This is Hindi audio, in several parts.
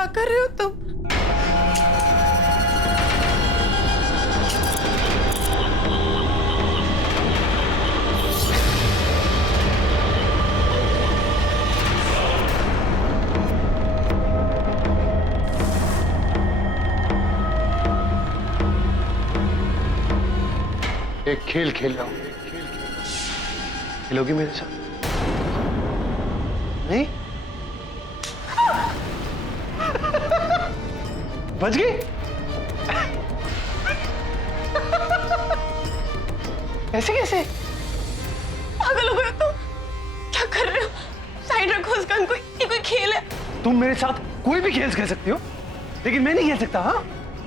क्या कर रहे हो तुम? एक खेल खेल रहा हूं। खेलोगी मेरे साथ? नहीं? बच गई? ऐसे कैसे? पागल हो गए तुम? क्या कर रहे हो? साइड रखो उस गन को, ये कोई खेल है? तुम मेरे साथ कोई भी खेल खेल सकती हो, लेकिन मैं नहीं खेल सकता। हाँ,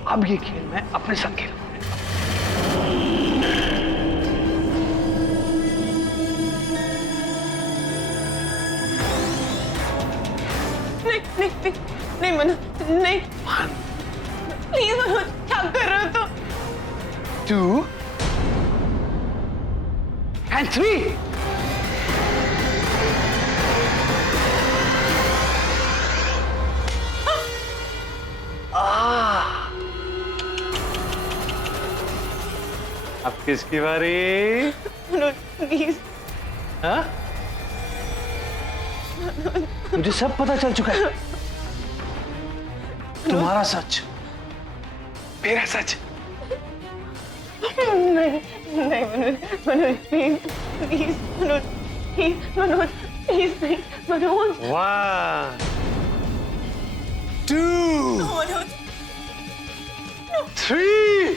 अब ये खेल मैं अपने साथ खेलूंगा। नहीं नहीं नहीं मनोज, नहीं प्लीज मनोज, क्या कर रहे हो तुम? 2 and 3। अब किसकी बारी? मनोज प्लीज। हाँ? मुझे सब पता चल चुका है। तुम्हारा सच, मेरा सच। नहीं नहीं Manoj, Manoj please please Manoj, please Manoj, please नहीं मनोज। 1 2 मनोज 3।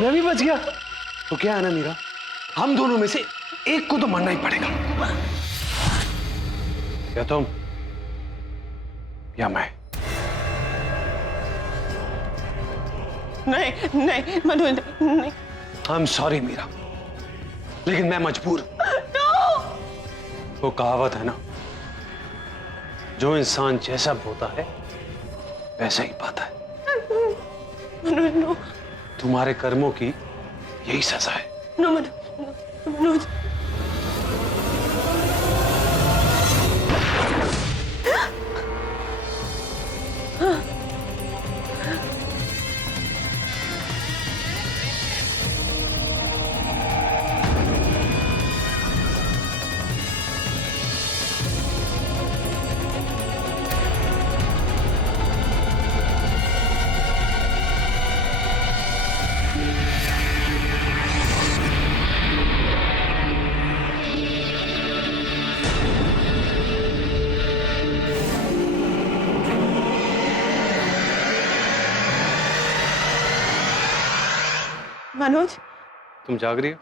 मैं भी बच गया। तो क्या है ना मीरा, हम दोनों में से एक को तो मरना ही पड़ेगा। या तुम या मैं। नहीं नहीं मनोज नहीं। आई एम सॉरी मीरा, लेकिन मैं मजबूर हूं। वो कहावत है ना, जो इंसान जैसा बोता है वैसा ही पाता है। मनोज नो। तुम्हारे कर्मों की यही सजा है। नो मनोज, मनोज। मनोज तुम जाग रही हो?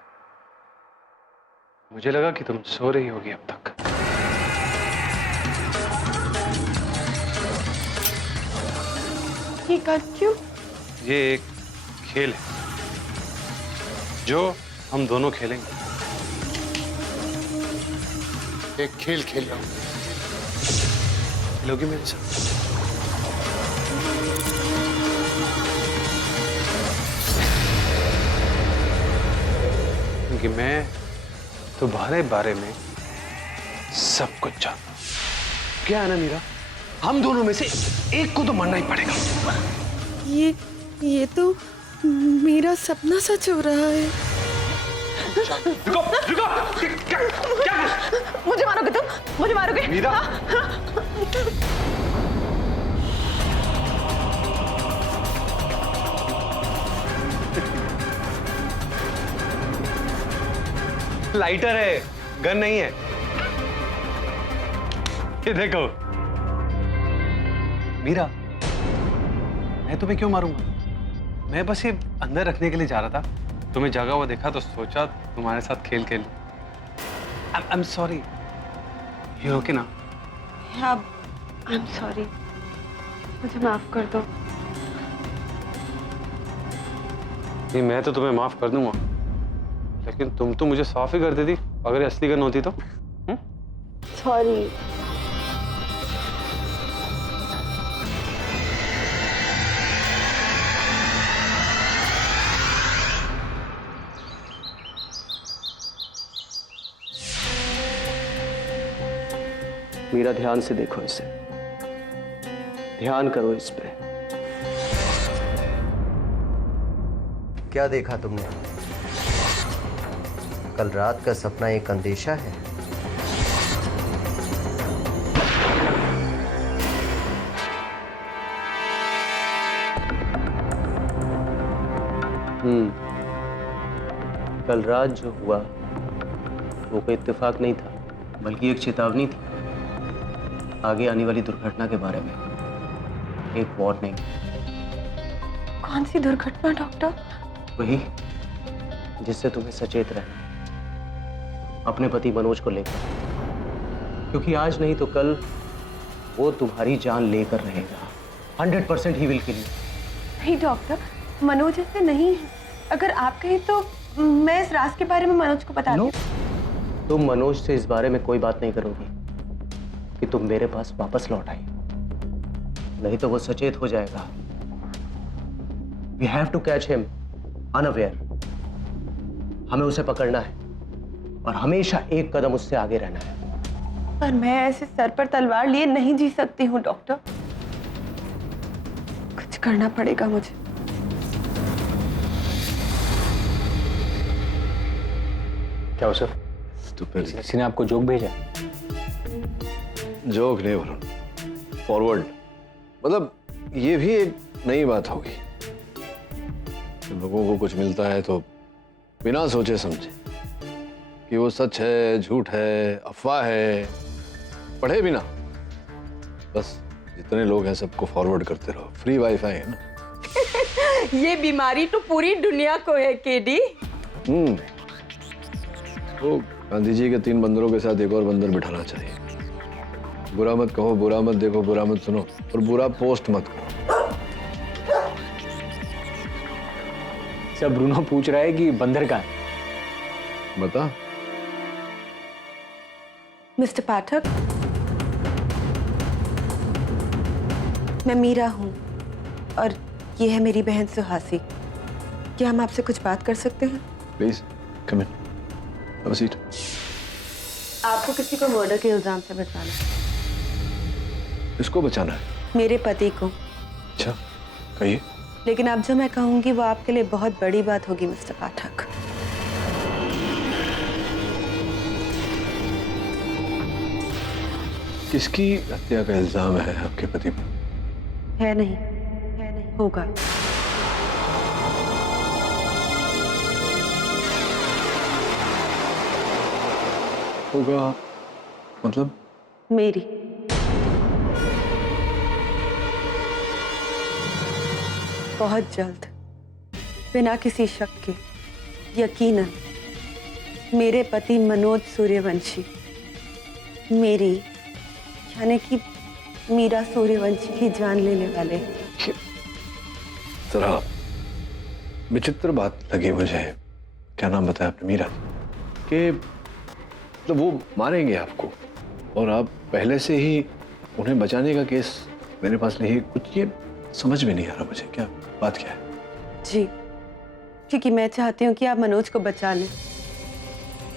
मुझे लगा कि तुम सो रही होगी अब तक। ये कर क्यों? ये एक खेल है जो हम दोनों खेलेंगे। एक खेल खेल रहा हूं। खेलोगी मेरे साथ? क्योंकि मैं तुम्हारे बारे में सब कुछ जानता हूं। क्या है ना मीरा, हम दोनों में से एक को तो मरना ही पड़ेगा। ये तो मेरा सपना सच हो रहा है। रुको रुको, क्या मुझे मारोगे तुम? मुझे मारोगे? मीरा? लाइटर है, गन नहीं है। ये देखो मीरा, मैं तुम्हें क्यों मारूंगा? मैं बस ये अंदर रखने के लिए जा रहा था। तुम्हें जागा हुआ देखा तो सोचा तुम्हारे साथ खेल खेल। I am sorry. ये ओके ना? आई एम सॉरी, मुझे माफ कर दो। नहीं, मैं तो तुम्हें माफ कर दूंगा, लेकिन तुम तो मुझे साफ ही कर देती अगर ये असली गन होती तो। सॉरी। मीरा, ध्यान से देखो इसे, ध्यान करो इस पे। क्या देखा तुमने? कल रात का सपना एक अंदेशा है? कल रात जो हुआ वो कोई इत्तेफाक नहीं था, बल्कि एक चेतावनी थी आगे आने वाली दुर्घटना के बारे में, एक वार्निंग। कौन सी दुर्घटना डॉक्टर? वही जिससे तुम्हें सचेत रहना अपने पति मनोज को लेकर, क्योंकि आज नहीं तो कल वो तुम्हारी जान लेकर रहेगा। 100% ही विल किल यू। नहीं डॉक्टर, मनोज ऐसे नहीं है। अगर आप कहें तो मैं इस राज के बारे में मनोज को बता दूं। तुम मनोज से इस बारे में कोई बात नहीं करोगी कि तुम मेरे पास वापस लौट आई, नहीं तो वो सचेत हो जाएगा। We have to catch him unaware। हमें उसे पकड़ना है और हमेशा एक कदम उससे आगे रहना है। पर मैं ऐसे सर पर तलवार लिए नहीं जी सकती हूँ डॉक्टर, कुछ करना पड़ेगा मुझे। क्या हो सर? किसी ने आपको जोक भेजा? जोक नहीं वरुण, फॉरवर्ड। मतलब ये भी एक नई बात होगी। जब लोगों को कुछ मिलता है तो बिना सोचे समझे कि वो सच है, झूठ है, अफवाह है, पढ़े बिना बस जितने लोग हैं सबको फॉरवर्ड करते रहो। फ्री वाईफाई है ना। ये बीमारी तो पूरी दुनिया को है केडी। तो गांधी जी के 3 बंदरों के साथ एक और बंदर बिठाना चाहिए। बुरा मत कहो, बुरा मत देखो, बुरा मत सुनो और बुरा पोस्ट मत करो। सर ब्रूनो पूछ रहा है कि बंदर का है। बता। मिस्टर पाठक, मैं मीरा हूँ और ये है मेरी बहन सुहासी। क्या हम आपसे कुछ बात कर सकते हैं? Please come in, have a seat. आपको किसी को मर्डर के इल्जाम से बचाना है। किसको बचाना है? मेरे पति को। अच्छा, कहिए। लेकिन अब जो मैं कहूंगी वो आपके लिए बहुत बड़ी बात होगी मिस्टर पाठक। किसकी हत्या का इल्जाम है आपके पति पर? है नहीं, होगा। होगा मतलब? मेरी। बहुत जल्द, बिना किसी शक के, यकीनन मेरे पति मनोज सूर्यवंशी मेरी यानी कि मीरा सूर्यवंशी की जान लेने वाले। जरा विचित्र बात लगी मुझे। क्या नाम बताया आपने? मीरा के तो वो मारेंगे आपको और आप पहले से ही उन्हें बचाने का केस मेरे पास नहीं। कुछ ये समझ में नहीं आ रहा मुझे, क्या बात क्या है? जी, क्योंकि मैं चाहती हूँ कि आप मनोज को बचा लें।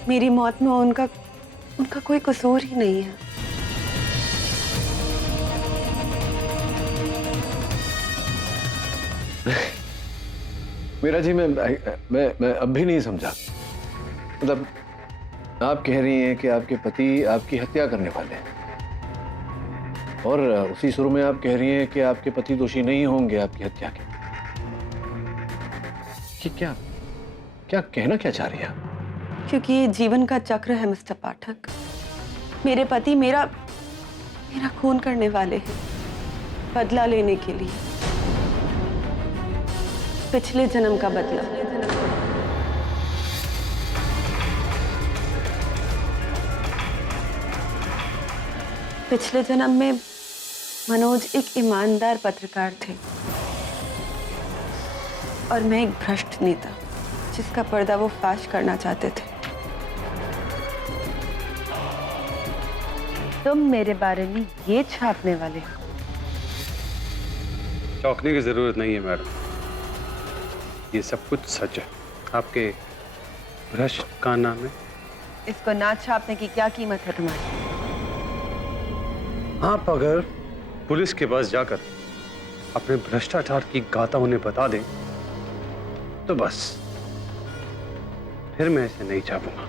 मेरी मौत में उनका कोई कसूर ही नहीं है। मीरा जी, मैं अब भी नहीं समझा। मतलब आप कह रही हैं कि आपके पति आपकी हत्या करने वाले हैं और उसी सुर में आप कह रही हैं कि आपके पति दोषी नहीं होंगे आपकी हत्या के। कि क्या कहना क्या चाह रही हैं आप? क्योंकि ये जीवन का चक्र है मिस्टर पाठक। मेरे पति मेरा खून करने वाले हैं, बदला लेने के लिए। पिछले जन्म का बदला। पिछले जन्म में मनोज एक ईमानदार पत्रकार थे और मैं एक भ्रष्ट नेता जिसका पर्दा वो फाश करना चाहते थे। तुम मेरे बारे में ये छापने वाले हो? चौंकने की जरूरत नहीं है मैडम, ये सब कुछ सच है। आपके भ्रष्ट का नाम है। इसको ना छापने की क्या कीमत है तुम्हारी? आप अगर पुलिस के पास जाकर अपने भ्रष्टाचार की गाथा उन्हें बता दें तो बस फिर मैं इसे नहीं छापूंगा।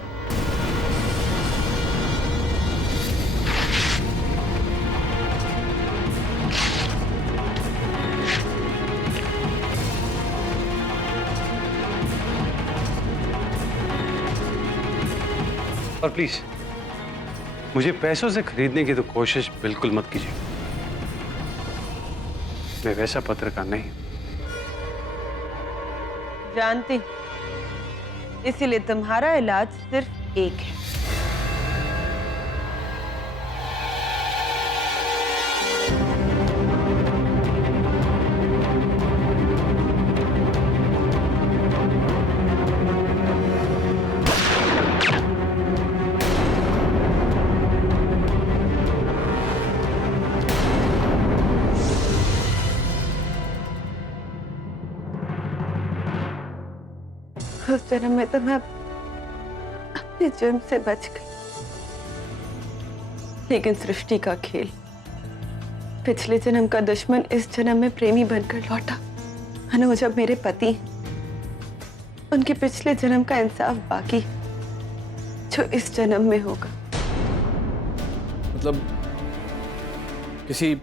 और प्लीज मुझे पैसों से खरीदने की तो कोशिश बिल्कुल मत कीजिए। मैं वैसा पत्रकार नहीं हूं। जानती हूं, इसीलिए तुम्हारा इलाज सिर्फ एक है। उस जन्म में तो मैं अपने जुर्म से बच गई, लेकिन सृष्टि का खेल, पिछले जन्म का दुश्मन इस जन्म में प्रेमी बनकर लौटा। मनोज अब मेरे पति हैं। उनके पिछले जन्म का इंसाफ बाकी है, जो इस जन्म में होगा। मतलब किसी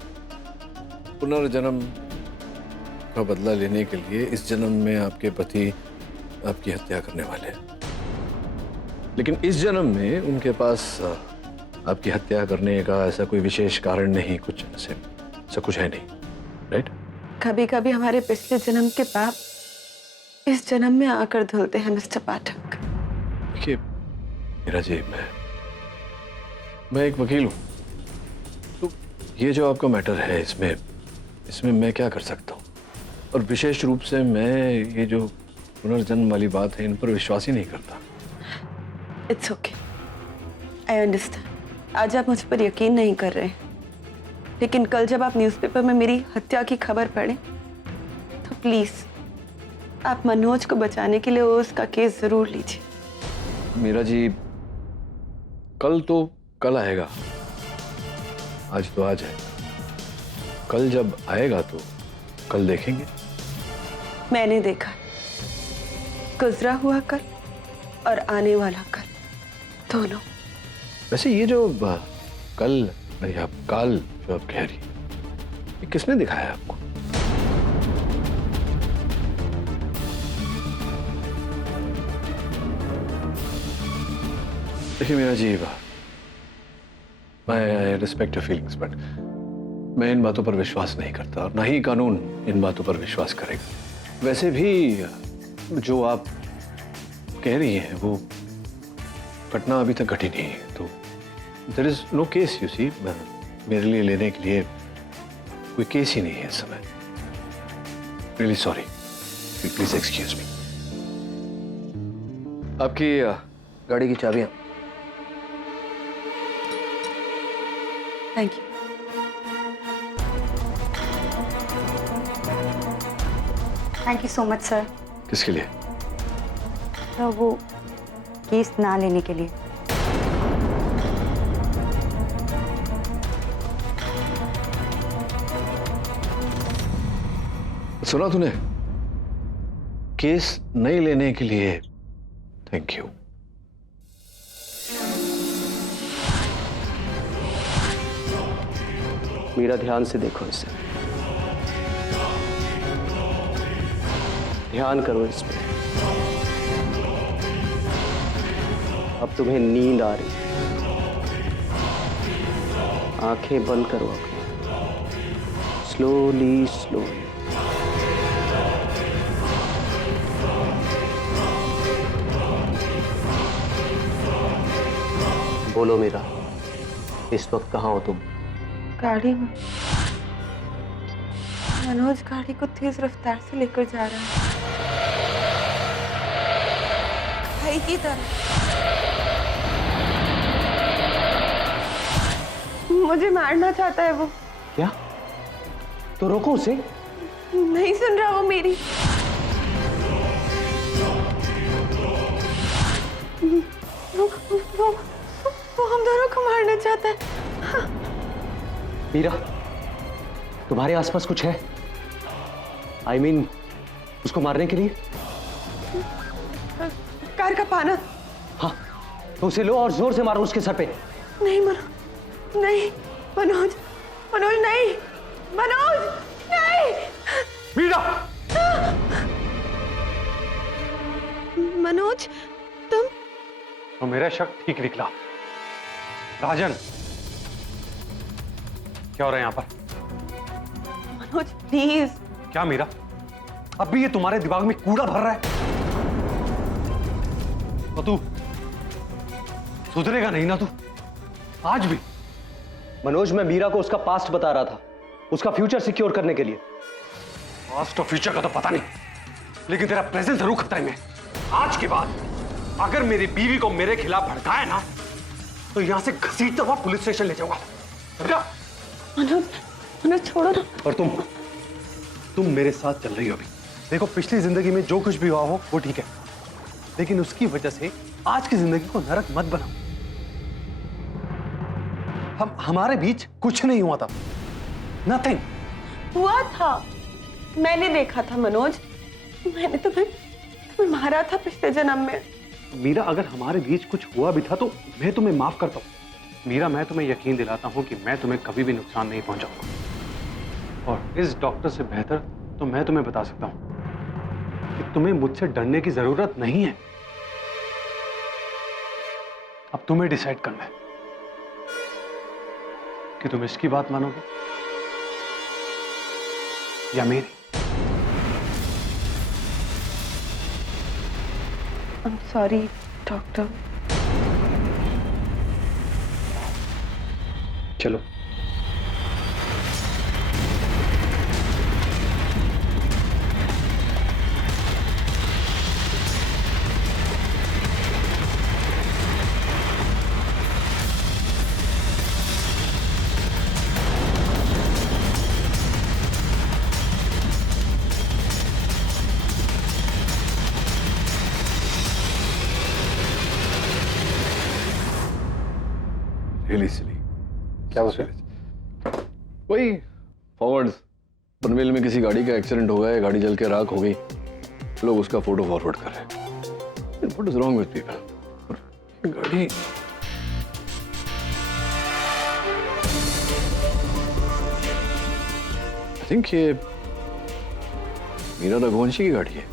पुनर्जन्म का बदला लेने के लिए इस जन्म में आपके पति आपकी हत्या करने वाले हैं, लेकिन इस जन्म में उनके पास आपकी हत्या करने का ऐसा कोई विशेष कारण नहीं, कुछ ऐसा कुछ है नहीं, राइट? कभी कभी हमारे पिछले जन्म के पाप इस जन्म में आकर धुलते हैं मिस्टर पाठक। देखिए मीरा जी, मैं एक वकील हूं, तो ये जो आपका मैटर है इसमें मैं क्या कर सकता हूँ? और विशेष रूप से मैं ये जो पुनर्जन्म वाली बात है इन पर विश्वास ही नहीं करता। It's okay, I understand. आज आप मुझ पर यकीन नहीं कर रहे हैं, लेकिन कल जब आप न्यूज़पेपर में मेरी हत्या की खबर पढ़े तो प्लीज आप मनोज को बचाने के लिए उसका केस जरूर लीजिए। मीरा जी, कल तो कल आएगा, आज तो आज है। कल जब आएगा तो कल देखेंगे। मैंने देखा गुजरा हुआ कल और आने वाला कल दोनों। वैसे ये जो कल या काल जो आप कह रही हैं, ये किसने दिखाया आपको? देखिए मीरा जी, मैं रिस्पेक्ट योर फीलिंग्स, बट मैं इन बातों पर विश्वास नहीं करता और ना ही कानून इन बातों पर विश्वास करेगा। वैसे भी जो आप कह रही हैं वो घटना अभी तक घटी नहीं है, तो there is no case, you see. मेरे लिए लेने के लिए कोई केस ही नहीं है इस समय। Really sorry, please excuse me. आपकी गाड़ी की चाबियां। Thank you. Thank you so much sir. किसके लिए? तो वो केस ना लेने के लिए। सुना तूने? केस नहीं लेने के लिए थैंक यू। मीरा, ध्यान से देखो इसे, ध्यान करो इस पे। अब तुम्हें नींद आ रही, आंखें बंद करो अपनी, स्लोली स्लोली। बोलो मीरा, इस वक्त कहाँ हो तुम? गाड़ी में। मनोज गाड़ी को तेज रफ्तार से लेकर जा रहा है, भाई की तरह। मुझे मारना चाहता है वो। क्या? तो रोको उसे। नहीं सुन रहा वो मेरी। वो हम दोनों को मारना चाहता है। मीरा, तुम्हारे आसपास कुछ है? I mean, उसको मारने के लिए? कार का पाना। हाँ, तो उसे लो और जोर से मारो उसके सर पे। नहीं नहीं मनोज, मनोज नहीं, मनोज नहीं। मीरा! मनोज, तुम? तो मेरा शक ठीक निकला। राजन, क्या हो रहा है यहाँ पर? मनोज प्लीज। क्या मीरा, अब भी ये तुम्हारे दिमाग में कूड़ा भर रहा है? तो तू सुधरेगा नहीं ना तू? आज भी? मनोज, मैं मीरा को उसका पास्ट बता रहा था, उसका फ्यूचर सिक्योर करने के लिए। पास्ट और फ्यूचर का तो पता नहीं, लेकिन तेरा प्रेजेंट जरूर खतरे में। आज के बाद अगर मेरी बीवी को मेरे खिलाफ भड़काए ना, तो यहां से घसीटता हुआ पुलिस स्टेशन ले जाऊंगा। समझा? मनोज, मनोज छोड़ो ना। और तुम मेरे साथ चल रही हो अभी। देखो, पिछली जिंदगी में जो कुछ भी हुआ हो वो ठीक है, लेकिन उसकी वजह से आज की जिंदगी को नरक मत बनाओ। हमारे बीच कुछ नहीं हुआ था, नथिंग। हुआ था, मैंने देखा था मनोज, मैंने तुम्हें मारा था पिछले जन्म में। मीरा, अगर हमारे बीच कुछ हुआ भी था तो मैं तुम्हें माफ करता हूं। मीरा, मैं तुम्हें यकीन दिलाता हूं कि मैं तुम्हें कभी भी नुकसान नहीं पहुंचाऊंगा। और इस डॉक्टर से बेहतर तो मैं तुम्हें बता सकता हूं कि तुम्हें मुझसे डरने की जरूरत नहीं है। अब तुम्हें डिसाइड करना है कि तुम इसकी बात मानोगे या मेरी। I'm sorry, doctor. चलो। रियली सिली। क्या हो सर? वही फॉरवर्ड पनवेल में किसी गाड़ी का एक्सीडेंट हो गया, गाड़ी जल के राख हो गई, लोग उसका फोटो फॉरवर्ड कर रहे हैं। What is wrong with people? गाड़ी आई थिंक ये मीरा रघुवंशी की गाड़ी है।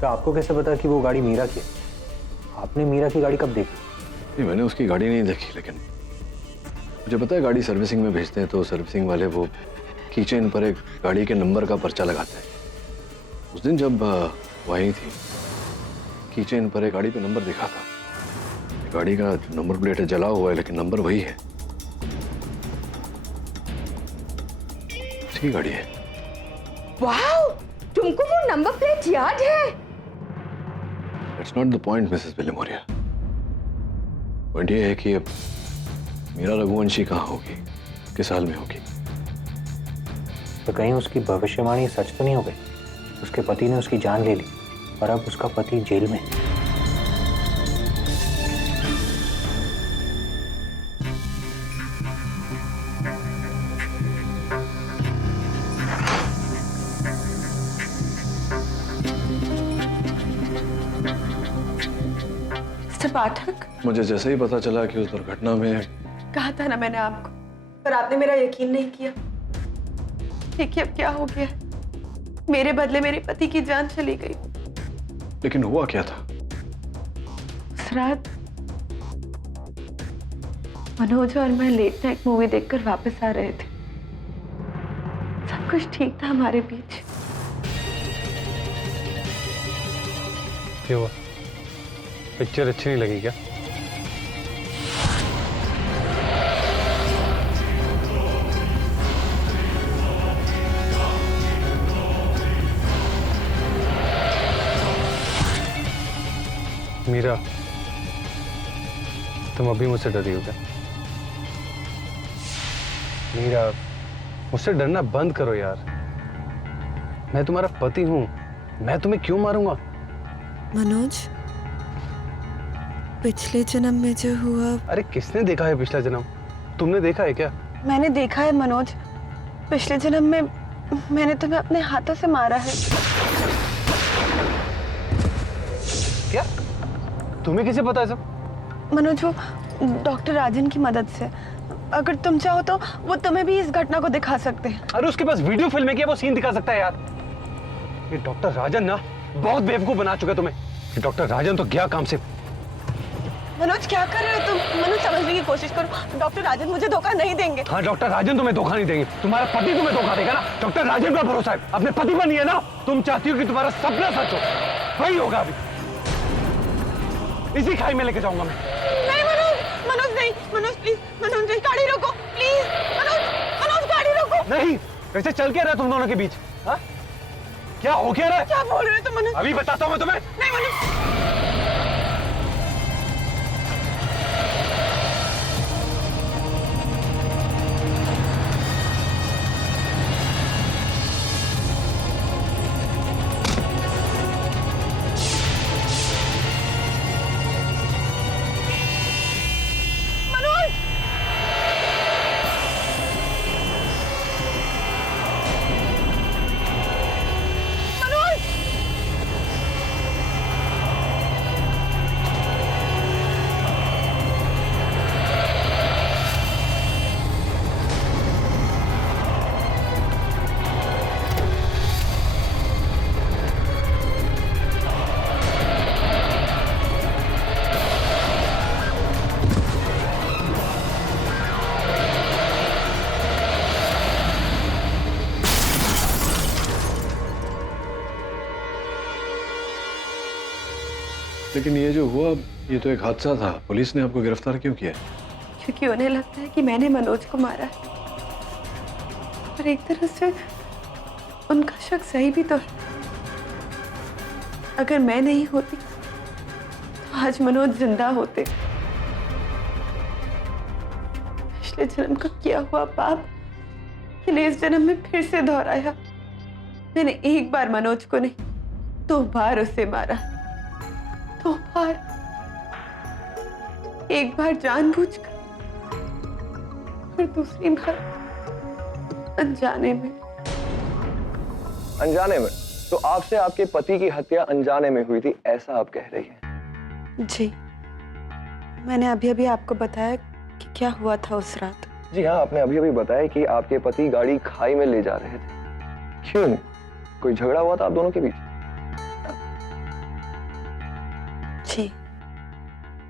तो आपको कैसे पता कि वो गाड़ी मीरा की है? आपने मीरा की गाड़ी कब देखी? नहीं, मैंने उसकी गाड़ी नहीं देखी, लेकिन मुझे पता है गाड़ी सर्विसिंग में भेजते हैं तो सर्विसिंग वाले वो कीचेन पर एक गाड़ी के नंबर का पर्चा लगाते हैं। उस दिन जब वो आई थी, कीचेन पर एक गाड़ी पे नंबर दिखा था। गाड़ी का नंबर प्लेट जला हुआ है, लेकिन नंबर वही है। उसकी गाड़ी है। वाओ, तुमको वो नंबर प्लेट याद है? That's not the point, Mrs Vilimoria. Point ये है कि अब मीरा रघुवंशी कहाँ होगी, किस हाल में होगी। तो कहीं उसकी भविष्यवाणी सच तो नहीं हो गई? उसके पति ने उसकी जान ले ली और अब उसका पति जेल में। मिस्टर पाठक, मुझे जैसे ही पता चला कि उस दुर्घटना में कहा था ना मैंने आपको, पर आपने मेरा यकीन नहीं किया। देखिए अब क्या हो गया, मेरे बदले मेरे पति की जान चली गई। लेकिन हुआ क्या था? उस रात मनोज और मैं लेट नाइट मूवी देखकर वापस आ रहे थे। सब कुछ ठीक था हमारे बीच। क्या हुआ? पिक्चर अच्छी नहीं लगी क्या? मीरा, तुम अभी मुझसे डरी हो क्या? मीरा, मुझसे डरना बंद करो यार। मैं तुम्हारा पति हूं, मैं तुम्हें क्यों मारूंगा? मनोज, पिछले जन्म में जो हुआ। अरे किसने देखा है पिछला जन्म? तुमने देखा है क्या? मैंने देखा है मनोज, पिछले जन्म में मैंने तुम्हें अपने हाथों से मारा है। क्या? तुम्हें कैसे पता है सब? मनोज, वो डॉक्टर राजन की मदद से। अगर तुम चाहो तो वो तुम्हें भी इस घटना को दिखा सकते हैं। अरे उसके पास वीडियो फिल्म है क्या? वो सीन दिखा सकता है यार। ये डॉक्टर राजन ना बहुत बेवकूफ बना चुका है तुम्हें। ये डॉक्टर राजन तो गया काम से। मनोज क्या कर रहे हो तुम? मनोज समझने की कोशिश करो, डॉक्टर राजन मुझे धोखा नहीं देंगे। हाँ, डॉक्टर राजन तुम्हें धोखा नहीं देंगे। तुम्हारा पति तुम्हें धोखा देगा ना। डॉक्टर राजन का भरोसा है, अपने पति पर नहीं है ना। तुम चाहती हो कि तुम्हारा सपना सच हो, वही होगा अभी। इसी खाई में लेके जाऊंगा मैं। नहीं मनोज, मनोज नहीं, मनोज प्लीज, मनोज नहीं, गाड़ी रोको प्लीज, मनोज, मनोज गाड़ी रोको। नहीं, वैसे चल क्या रहा है तुम दोनों के बीच? हाँ? क्या हो क्या रहा है? क्या बोल रहे हो तुम मनोज? अभी बताता हूँ मैं तुम्हें। नहीं मनोज। लेकिन ये जो हुआ, ये तो एक हादसा था। पुलिस ने आपको गिरफ्तार क्यों किया? क्योंकि उन्हें लगता है कि मैंने मनोज को मारा है, और एक तरह से उनका शक सही भी तो है। अगर मैं नहीं होती तो आज मनोज जिंदा होते। पिछले जन्म का किया हुआ पाप मैंने इस जन्म में फिर से दोहराया। मैंने एक बार मनोज को नहीं, 2 बार उसे मारा। 2 बार, एक बार जानबूझकर और दूसरी बार अनजाने में। अनजाने में? तो आपसे आपके पति की हत्या अनजाने में हुई थी, ऐसा आप कह रही हैं? जी, मैंने अभी अभी आपको बताया कि क्या हुआ था उस रात। जी हाँ, आपने अभी अभी बताया कि आपके पति गाड़ी खाई में ले जा रहे थे। क्यों? कोई झगड़ा हुआ था आप दोनों के बीच? जी।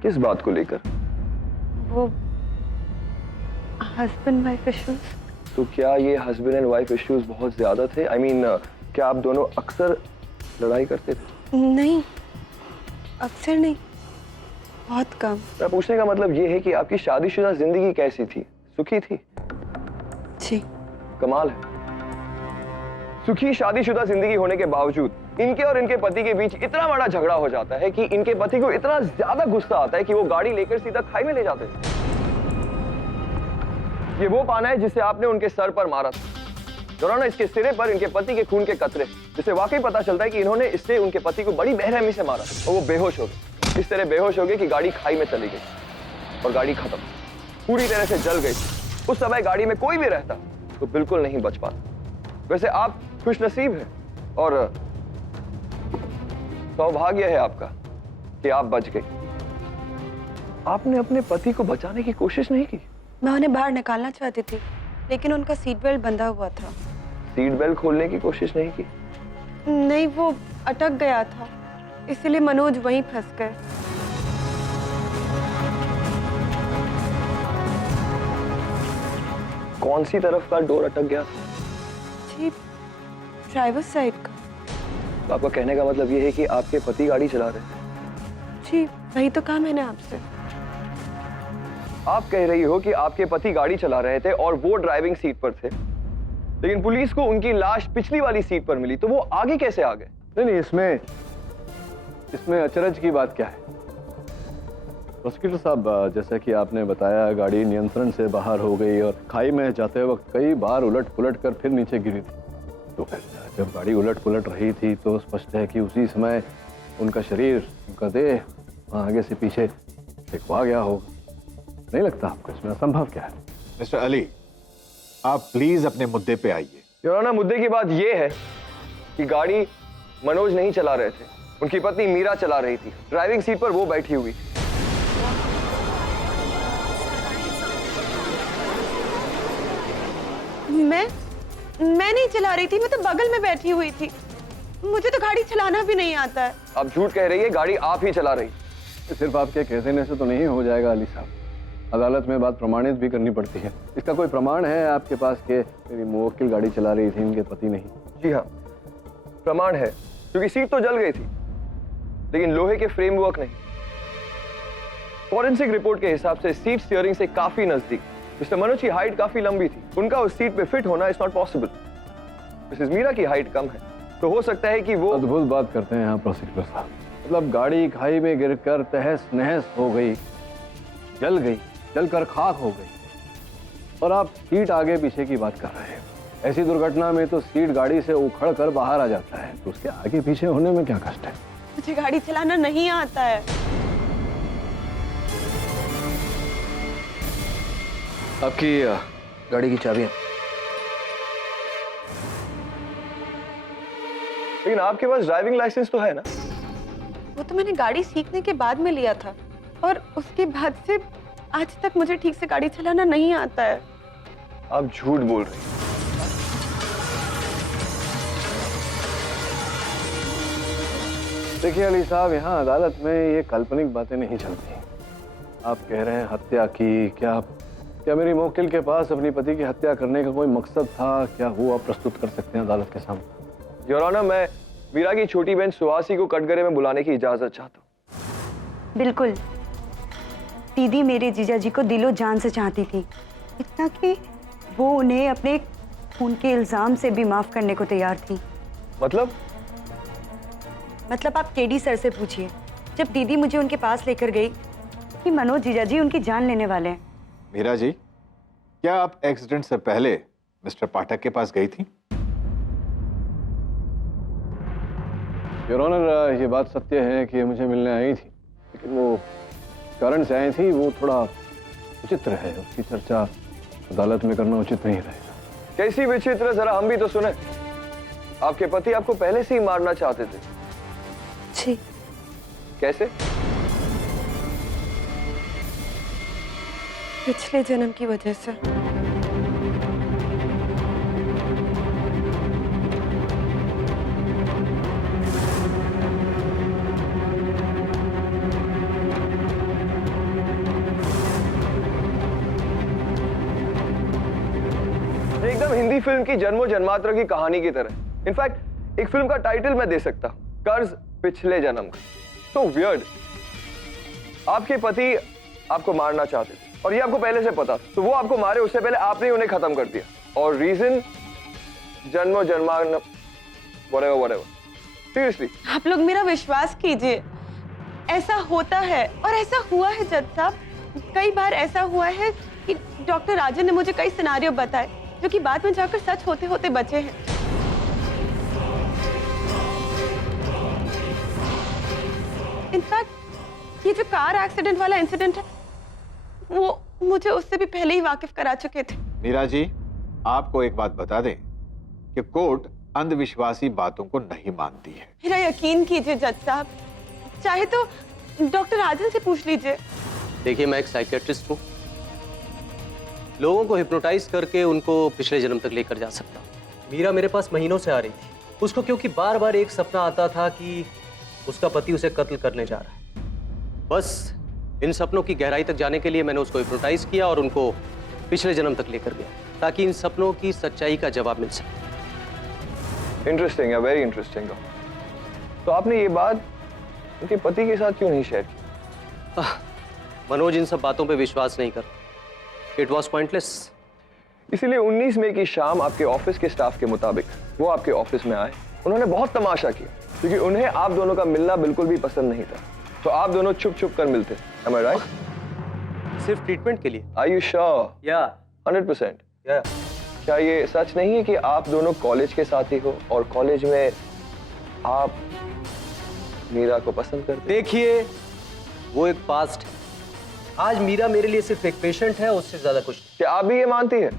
किस बात को लेकर? वो हस्बैंड वाइफ इश्यूज। तो क्या ये हस्बैंड एंड वाइफ इश्यूज बहुत ज्यादा थे? I mean, क्या आप दोनों अक्सर लड़ाई करते थे? नहीं, अक्सर नहीं, बहुत कम। मेरा पूछने का मतलब ये है कि आपकी शादीशुदा जिंदगी कैसी थी? सुखी थी? जी। कमाल है। सुखी शादीशुदा जिंदगी होने के बावजूद इनके और इनके पति के बीच इतना बड़ा झगड़ा हो जाता है कि इनके पति को इतना ज्यादा गुस्सा आता है कि वो गाड़ी लेकर सीधा खाई में ले जाते हैं। ये वो पाना है जिसे आपने उनके सर पर मारा था। ना इसके सिरे पर इनके पति के खून के कतरे, जिससे वाकई पता चलता है कि इन्होंने इससे उनके पति को बड़ी बेरहमी से मारा और वो बेहोश हो गए। इस तरह बेहोश हो गए कि गाड़ी खाई में चली गई और गाड़ी खत्म, पूरी तरह से जल गई। उस समय गाड़ी में कोई भी रहता तो बिल्कुल नहीं बच पाता। वैसे आप खुशनसीब हैं और सौभाग्य है आपका कि आप बच गई। आपने अपने पति को बचाने की कोशिश नहीं की? मैं उन्हें बाहर निकालना चाहती थी, लेकिन उनका सीट बेल्ट बंधा हुआ था। सीट बेल्ट खोलने की कोशिश नहीं की? नहीं, वो अटक गया था, इसलिए मनोज वहीं फंस गए। कौन सी तरफ का डोर अटक गया? जी, ड्राइवर साइड का। तो आपका कहने का मतलब ये है कि आपके पति गाड़ी चला रहे थे? जी, वही तो कहा मैंने आपसे। आप कह रही हो कि आपके पति गाड़ी चला रहे थे और वो ड्राइविंग सीट पर थे, लेकिन पुलिस को उनकी लाश पिछली वाली सीट पर मिली, तो वो आगे कैसे आ गए? नहीं, इसमें अचरज की बात क्या है? प्रोसिक्यूटर साहब, जैसा कि आपने बताया, गाड़ी नियंत्रण से बाहर हो गई और खाई में जाते वक्त कई बार उलट पुलट कर फिर नीचे गिरी थी। तो जब गाड़ी उलट पुलट रही थी तो स्पष्ट है कि उसी समय उनका शरीर, उनका देह आगे से पीछे फेंकवा गया होगा। नहीं लगता आपको इसमें असंभव क्या है? मिस्टर अली, आप प्लीज अपने मुद्दे पे आइए। योर ऑनर, मुद्दे की बात यह है कि गाड़ी मनोज नहीं चला रहे थे, उनकी पत्नी मीरा चला रही थी। ड्राइविंग सीट पर वो बैठी हुई थी। मैं नहीं चला रही थी, मैं तो बगल में बैठी हुई थी। मुझे तो गाड़ी चलाना भी नहीं आता है। आप झूठ कह रही है, गाड़ी आप ही चला रही। सिर्फ आपके कह देने से तो नहीं हो जाएगा अली साहब, अदालत में बात प्रमाणित भी करनी पड़ती है। इसका कोई प्रमाण है आपके पास कि मेरी मुवक्किल गाड़ी चला रही थी, इनके पति नहीं? जी हाँ, प्रमाण है, क्योंकि सीट तो जल गई थी लेकिन लोहे के फ्रेमवर्क नहीं। फॉरेंसिक रिपोर्ट के हिसाब से सीट स्टीयरिंग से काफी नजदीक। मिस्टर मनोज की हाइट काफी लंबी थी, उनका उस सीट पे फिट होना is not possible. Mrs Meera की हाइट कम है, तो हो सकता है कि वो अद्भुत बात करते हैं यहाँ प्रोसिक्यूटर साहब। मतलब गाड़ी खाई में गिरकर तहस नहस हो गई, जलकर खाक हो गई, और आप सीट आगे पीछे की बात कर रहे हैं। ऐसी दुर्घटना में तो सीट गाड़ी से उखड़ कर बाहर आ जाता है, तो उसके आगे पीछे होने में क्या कष्ट है? मुझे गाड़ी चलाना नहीं आता है। आपकी गाड़ी की चाबियां। लेकिन आपके पास ड्राइविंग लाइसेंस तो है ना? वो तो मैंने गाड़ी सीखने के बाद में लिया था, और उसके बाद से आज तक मुझे ठीक से गाड़ी चलाना नहीं आता है। आप झूठ बोल रही हैं। देखिए अली साहब, यहाँ अदालत में ये काल्पनिक बातें नहीं चलती। आप कह रहे हैं हत्या की, क्या मेरी मुवक्किल के पास अपनी पति की हत्या करने का कोई मकसद था? क्या वो आप प्रस्तुत कर सकते हैं अदालत के सामने? योर ऑनर, मैं मीरा की छोटी बहन सुहासी को कटघरे में बुलाने की इजाजत चाहता हूँ। बिल्कुल, दीदी मेरे जीजा जी को दिलो जान से चाहती थी, इतना कि वो उन्हें अपने खून के इल्जाम से भी माफ करने को तैयार थी। मतलब आप केडी सर से पूछिए। जब दीदी मुझे उनके पास लेकर गई कि मनोज जीजा जी उनकी जान लेने वाले हैं। मीरा जी, क्या आप एक्सीडेंट से पहले मिस्टर पाठक के पास गई थी? योर ऑनर, ये बात सत्य है कि मुझे मिलने आई थी, लेकिन वो कारण से आई थी, वो थोड़ा विचित्र है, उसकी चर्चा अदालत में करना उचित नहीं रहेगा। कैसी विचित्र, जरा हम भी तो सुने। आपके पति आपको पहले से ही मारना चाहते थे। जी। कैसे? पिछले जन्म की वजह से। एकदम हिंदी फिल्म की जन्मों जन्मांतर की कहानी की तरह। इनफैक्ट एक फिल्म का टाइटल मैं दे सकता हूं, कर्ज पिछले जन्म का। तो वियर्ड। आपके पति आपको मारना चाहते थे और ये आपको पहले से पता था, तो वो आपको मारे उससे पहले आपने ही उन्हें खत्म कर दिया। और रीजन जन्मों जन्मांतर whatever। सीरियसली आप लोग मेरा विश्वास कीजिए, ऐसा होता है और ऐसा हुआ है जज साहब। कई बार ऐसा हुआ है कि डॉक्टर राजन ने मुझे कई सिनारियो बताए जो कि बाद में जाकर सच होते होते बचे हैं। इनफैक्ट ये जो कार एक्सीडेंट वाला इंसिडेंट है, वो मुझे उससे भी पहले ही वाकिफ करा चुके थे। मीरा जी, आपको एक बात बता दें कि कोर्ट अंधविश्वासी बातों को नहीं मानती है। मेरा यकीन कीजिए जज साहब, चाहे तो डॉक्टर राजन से पूछ लीजिए। देखिए, मैं एक साइकियाट्रिस्ट हूँ, लोगों को हिप्नोटाइज करके उनको पिछले जन्म तक लेकर जा सकता हूँ। मीरा मेरे पास महीनों से आ रही थी, उसको क्योंकि बार बार एक सपना आता था कि उसका पति उसे कत्ल करने जा रहा है। बस इन सपनों की गहराई तक जाने के लिए मैंने उसको हिप्नोटाइज किया और उनको पिछले जन्म तक लेकर गया, ताकि इन सपनों की सच्चाई का जवाब मिल सके। इंटरेस्टिंग है, वेरी इंटरेस्टिंग। तो आपने ये बात उनके पति के साथ क्यों नहीं शेयर की? मनोज इन सब बातों पे विश्वास नहीं करता। It was pointless. इसीलिए 19 मई की शाम आपके ऑफिस के स्टाफ के मुताबिक वो आपके ऑफिस में आए। उन्होंने बहुत तमाशा किया, क्योंकि उन्हें आप दोनों का मिलना बिल्कुल भी पसंद नहीं था। तो आप दोनों छुप छुप कर मिलते। Am I right? सिर्फ ट्रीटमेंट के लिए। Are you sure? या 100%? या क्या ये सच नहीं है कि आप दोनों कॉलेज के साथी हो और कॉलेज में आप मीरा को पसंद करते? देखिए, वो एक पास्ट है, आज मीरा मेरे लिए सिर्फ एक पेशेंट है, उससे ज्यादा कुछ नहीं। क्या आप भी ये मानती हैं?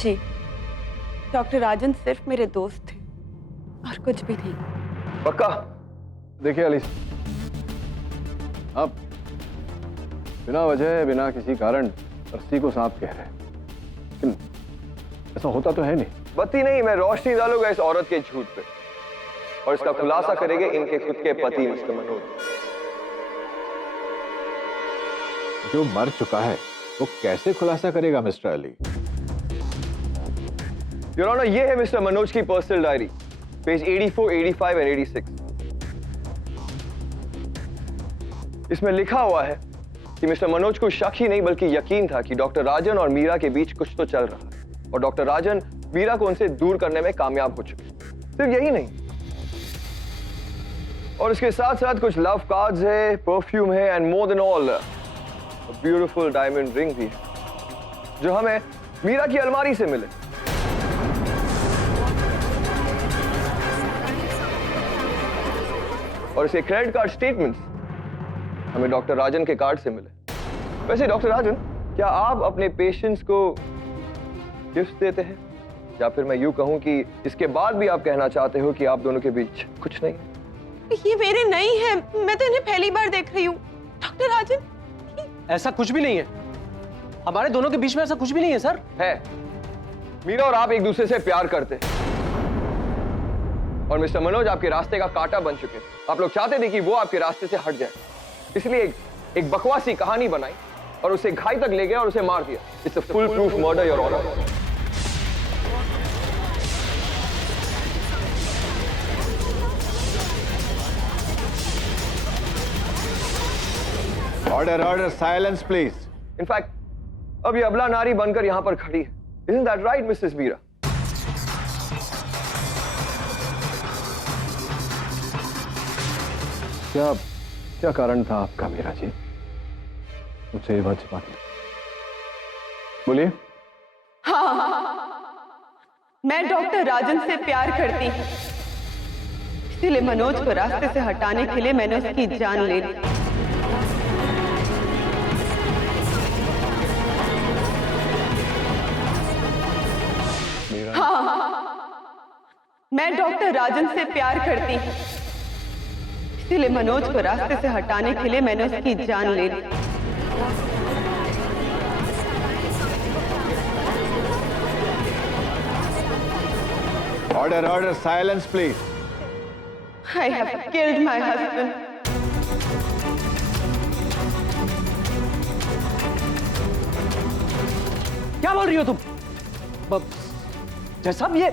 जी, डॉक्टर राजन सिर्फ मेरे दोस्त थे और कुछ भी नहीं। पक्का? देखिए अली, आप बिना वजह, बिना किसी कारण रस्सी को सांप कह रहे हैं, लेकिन ऐसा होता तो है नहीं। बत्ती नहीं, मैं रोशनी डालूंगा इस औरत के झूठ पे और इसका खुलासा करेंगे इनके खुद के पति मिस्टर मनोज। जो मर चुका है वो कैसे खुलासा करेगा मिस्टर अली? योर ऑनर, ये है मिस्टर मनोज की पर्सनल डायरी, पेज 84, 85 और 86। इसमें लिखा हुआ है कि मिस्टर मनोज को शक ही नहीं बल्कि यकीन था कि डॉक्टर राजन और मीरा के बीच कुछ तो चल रहा है और डॉक्टर राजन मीरा को उनसे दूर करने में कामयाब हो चुके। सिर्फ यही नहीं, और इसके साथ साथ कुछ लव कार्ड्स है, परफ्यूम है and more than all beautiful diamond ring भी है जो हमें मीरा की अलमारी से मिले। और इसके क्रेडिट कार्ड स्टेटमेंट्स हमें डॉक्टर राजन के कार्ड से मिले। वैसे डॉक्टर राजन, क्या आप अपने पेशेंट्स को गिफ्ट देते हैं, या फिर मैं यूं कहूं कि इसके बाद भी आप कहना चाहते हो कि आप दोनों के बीच कुछ नहीं है? ये मेरे नहीं है, मैं तो इन्हें पहली बार देख रही हूँ। डॉक्टर राजन, ऐसा कुछ भी नहीं है, हमारे दोनों के बीच में ऐसा कुछ भी नहीं है सर। है। मीरा और आप एक दूसरे से प्यार करते हैं और मिस्टर मनोज आपके रास्ते का कांटा बन चुके थे। आप लोग चाहते थे कि वो आपके रास्ते से हट जाए, इसलिए एक बकवासी कहानी बनाई और उसे घाई तक ले गए और उसे मार दिया। It's a full proof murder your honour. Order order, silence please. In fact अब ये अबला नारी बनकर यहां पर खड़ी है। Isn't that right, Mrs Meera? क्या कारण था आपका मीरा जी, मुझसे ये बात छिपाने? बोलिए। मैं डॉक्टर राजन से प्यार करती हूँ, इसीलिए मनोज को रास्ते से हटाने के लिए मैंने उसकी जान ले ली। मैं डॉक्टर राजन से प्यार करती हूँ, इसीलिए मनोज को रास्ते से हटाने के लिए मैंने उसकी जान ले ली। Order order, silence please. I have killed my husband. क्या बोल रही हो तुम? जैसा भी ये,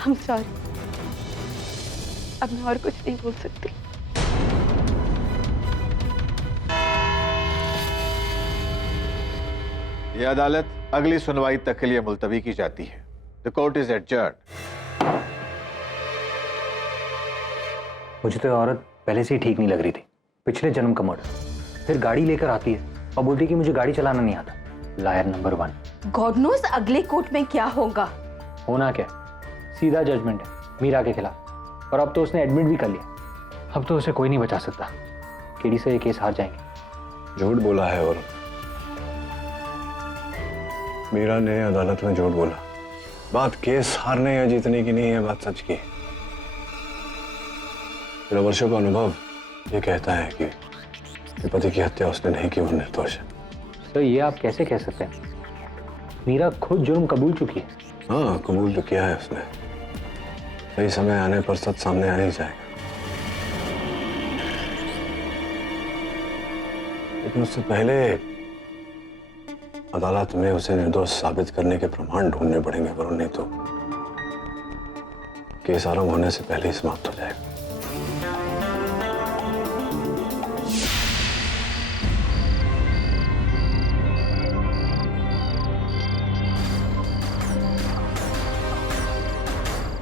I'm sorry. अब मैं और कुछ नहीं बोल सकती। ये अदालत अगली सुनवाई तक के लिए मुलतवी की जाती है। The court is adjourned. मुझे तो ये औरत पहले से ही ठीक नहीं लग रही थी। पिछले जन्म का मर्डर, फिर गाड़ी लेकर आती है और बोलती है कि मुझे गाड़ी चलाना नहीं आता। Liar number 1। गॉड नोस अगले कोर्ट में क्या होगा। होना क्या, सीधा जजमेंट है मीरा के खिलाफ, और अब तो उसने एडमिट भी कर लिया। अब तो उसे कोई नहीं बचा सकता। केडी से ये केस हार जाएंगे। झूठ बोला है और मीरा ने अदालत में झूठ बोला। बात केस हारने या जीतने की नहीं है, बात सच की है। मेरा वर्षों का अनुभव ये कहता है कि पति की हत्या उसने नहीं की, वो निर्दोष है। तो ये आप कैसे कह सकते हैं? मीरा खुद जुर्म कबूल चुकी है। हाँ, कबूल तो किया है उसने। सही समय आने पर सच सामने आ ही जाएगा। लेकिन उससे पहले अदालत में उसे निर्दोष साबित करने के प्रमाण ढूंढने पड़ेंगे, वरना नहीं तो केस आरंभ होने से पहले ही समाप्त हो जाएगा।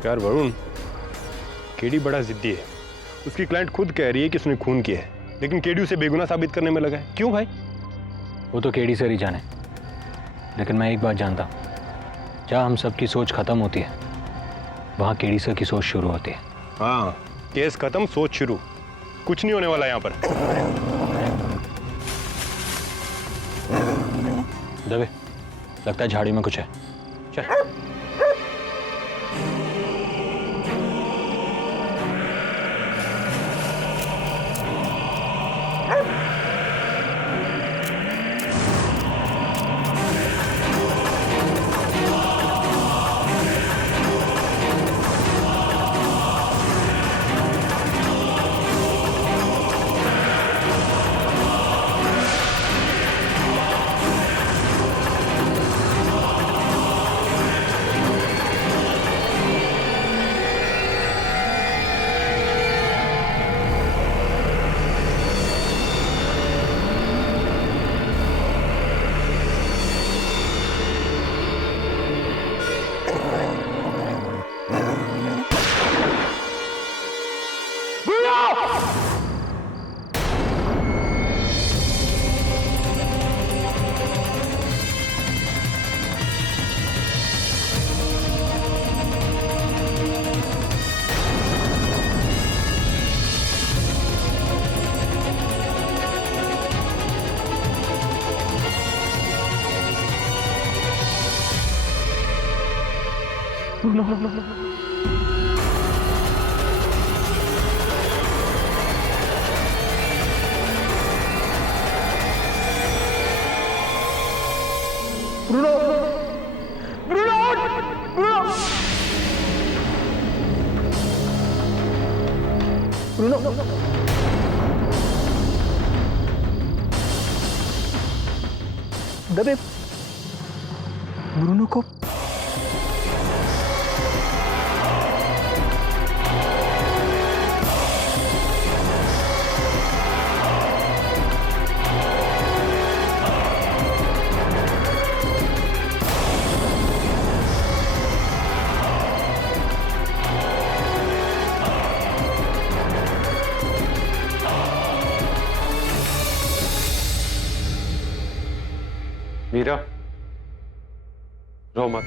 यार वरुण, केडी बड़ा जिद्दी है। उसकी क्लाइंट खुद कह रही है कि उसने खून किया है, लेकिन केडी उसे बेगुनाह साबित करने में लगा है। क्यों भाई? वो तो केडी सर ही जाने, लेकिन मैं एक बात जानता हूँ, जहाँ हम सबकी सोच खत्म होती है वहाँ केडी सर की सोच शुरू होती है। हाँ, केस खत्म सोच शुरू। कुछ नहीं होने वाला यहाँ पर। दबे, लगता है झाड़ी में कुछ है। चल। दबे, ब्रूनो को मीरा, रो मत।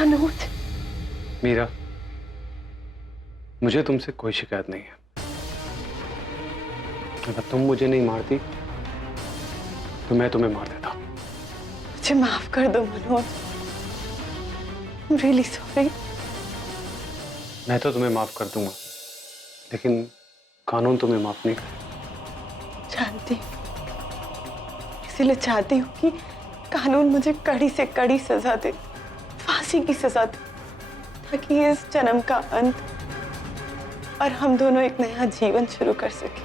मनोज, मीरा, मुझे तुमसे कोई शिकायत नहीं है। अगर तुम मुझे नहीं मारती तो मैं तुम्हें मार देता। मुझे माफ कर दो मनोज। I'm really sorry। मैं तो तुम्हें माफ कर दूंगा, लेकिन कानून तुम्हें माफ नहीं करे। जानती हूँ, इसीलिए चाहती हूँ कि कानून मुझे कड़ी से कड़ी सजा दे, फांसी की सजा दे, ताकि इस जन्म का अंत और हम दोनों एक नया जीवन शुरू कर सके।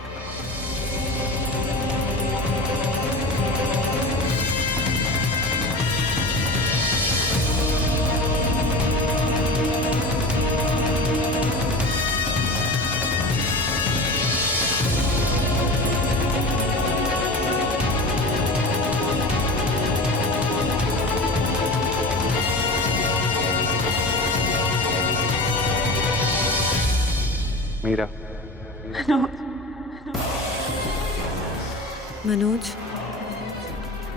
मीरा, मनोज,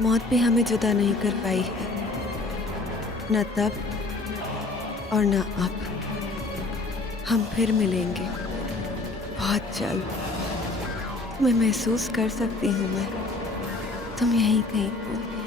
मौत भी हमें जुदा नहीं कर पाई है, न तब और न अब। हम फिर मिलेंगे बहुत जल्द। मैं महसूस कर सकती हूँ, मैं तुम यहीं कहीं हो।